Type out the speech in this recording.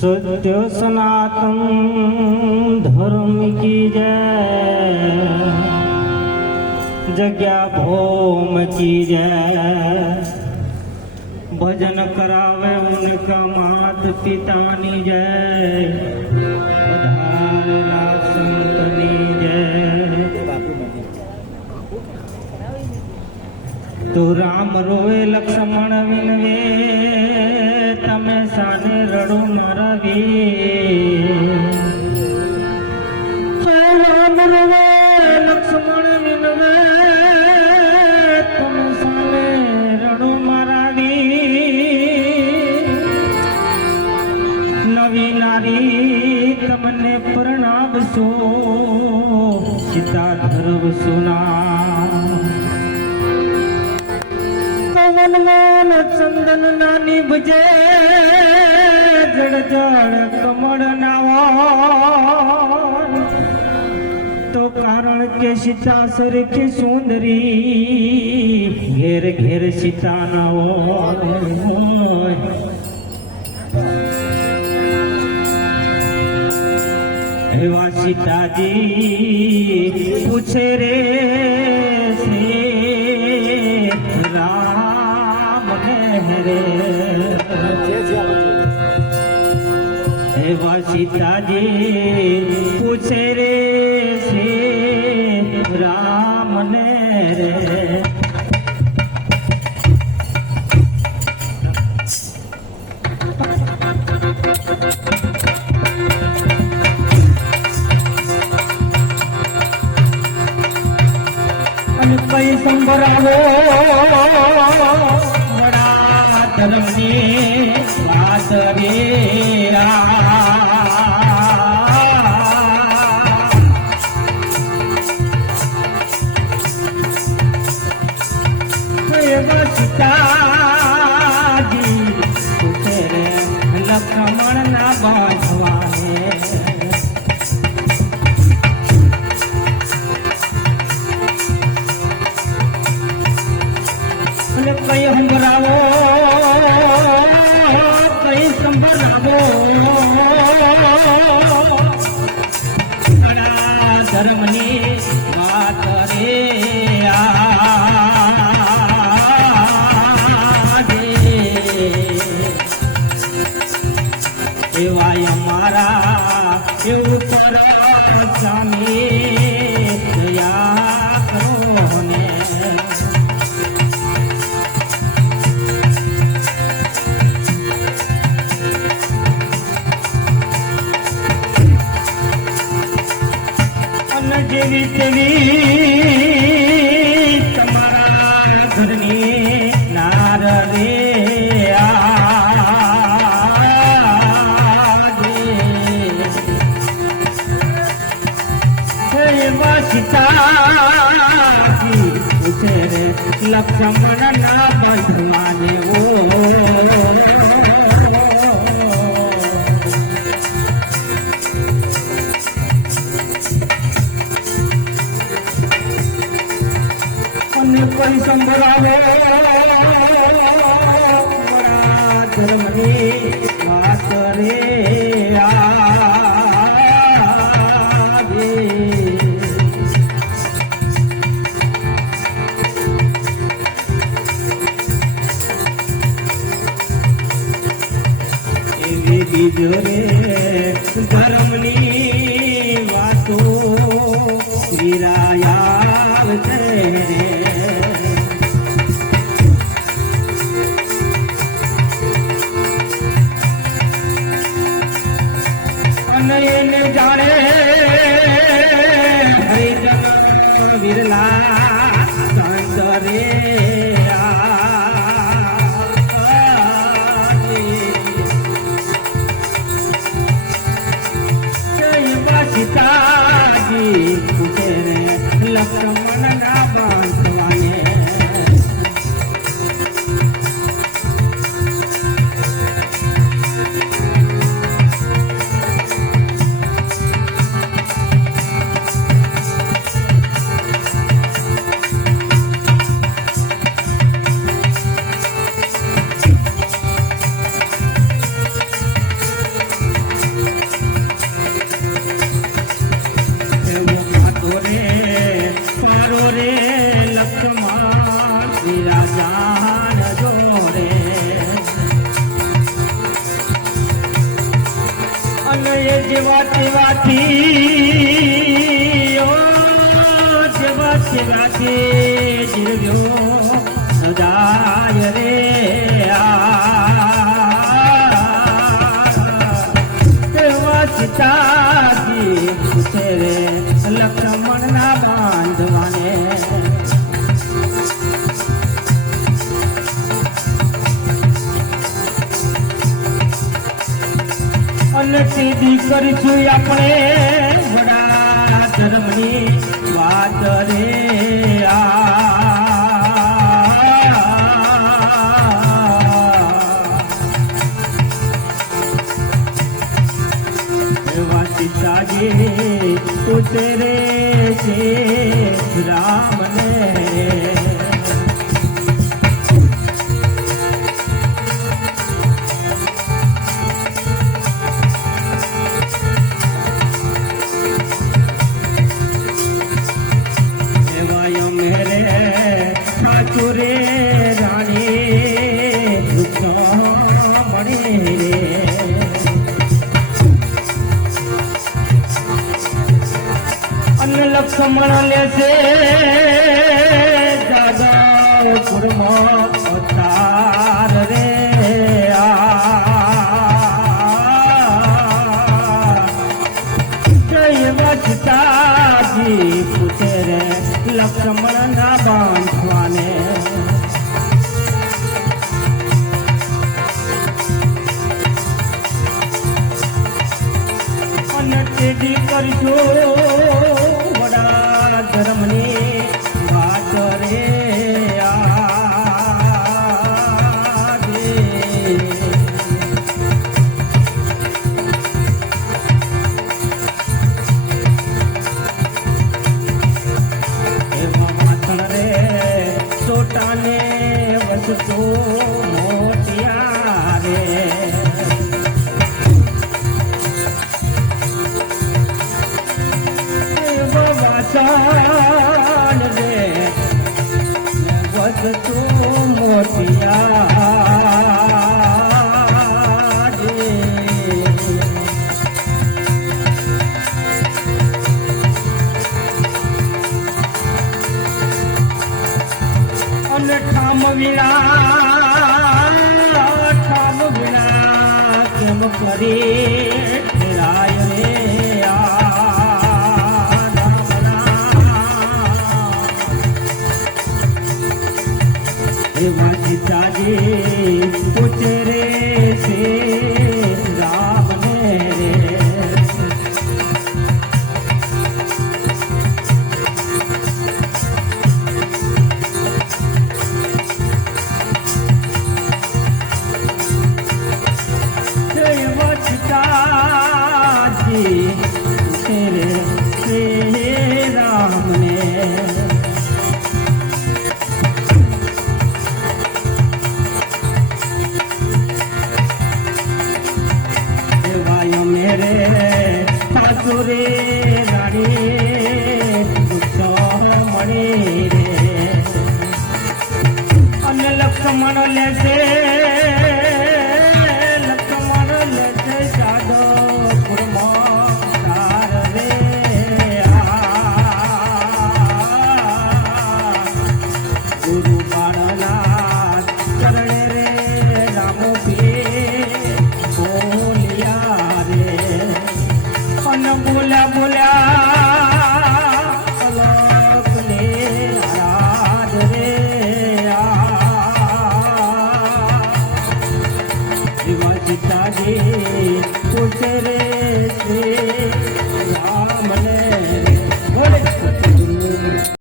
सत्य सनातन धर्म की जय, जग्या भौम की जय। भजन करावे उनका मात पितानी जय, पधारेला संतनी जय। तो राम रोवे लक्ष्मण विनवे, तमे साने रड़ो मरवी। राम रोवे लक्ष्मण विनवे, तमे साने रड़ो मरावी। नवी नारी तमने प्रणावशो, सीता धरवशोना। मन चंदन नानी बजे, जड़ जड़ कमर नावा। तो कारण के सीता सर की सुंदरी, घेर घेर सीता नाओ। एवा सीता जी पूछे रे एवा सीता जी पूछे रे से राम ने रे। कई संबरावो धर्मनी बात रे सीताजी पूछे रे लक्ष्मण ना बांधवाने। कई हंगरावो कई संबरावो, धर्मनी बात रे एवाय हमारा ऊपर स्वामी दया करो ने। जेवी तेवी तमारा घरनी नार रे सीताजी पूछे रे लक्ष्मण ना बंधवाने। ओ कोई संभरावे बड़ा धर्मनी बात रे बीजो रे धर्मनी वातो वीराया जाने हरिजन विरला रे सीताजी पूछे रे लक्ष्मण ना बांधवाने। અને એ જેવા તેવાથી ઓ જેવા તેવાથી જીવ્યો સદાય રે તેવા સીતાજી પૂછે રે લક્ષ્મણના બાંધવાને અને સીધી કરીશું આપણે વડા ધર્મની વાત રે એવા સીતાજી પૂછે રે છે રામને રે રાણી મણી અને લક્ષ્મણ લેશે દાદા પુરમાં અવતાર રે જય સીતાજી પૂછે રે લક્ષ્મણ ના બાંધવાને અને તેડી કરજો વડા ધર્મની વાત રે સોટાને વસતો મોટિયા રે વાસણ રે વસતો મોટિયા અને ઠામ વિના કેમ કરી ફેરાય રે એવા સીતાજી પૂછે રે છે રામને રે રાણી મણી રે અને લક્ષ્મણ લેશે જાદો પુરમાં રે ગુરુ બાળના ચરણે રે રામો બોલિયા રે બોલ્યા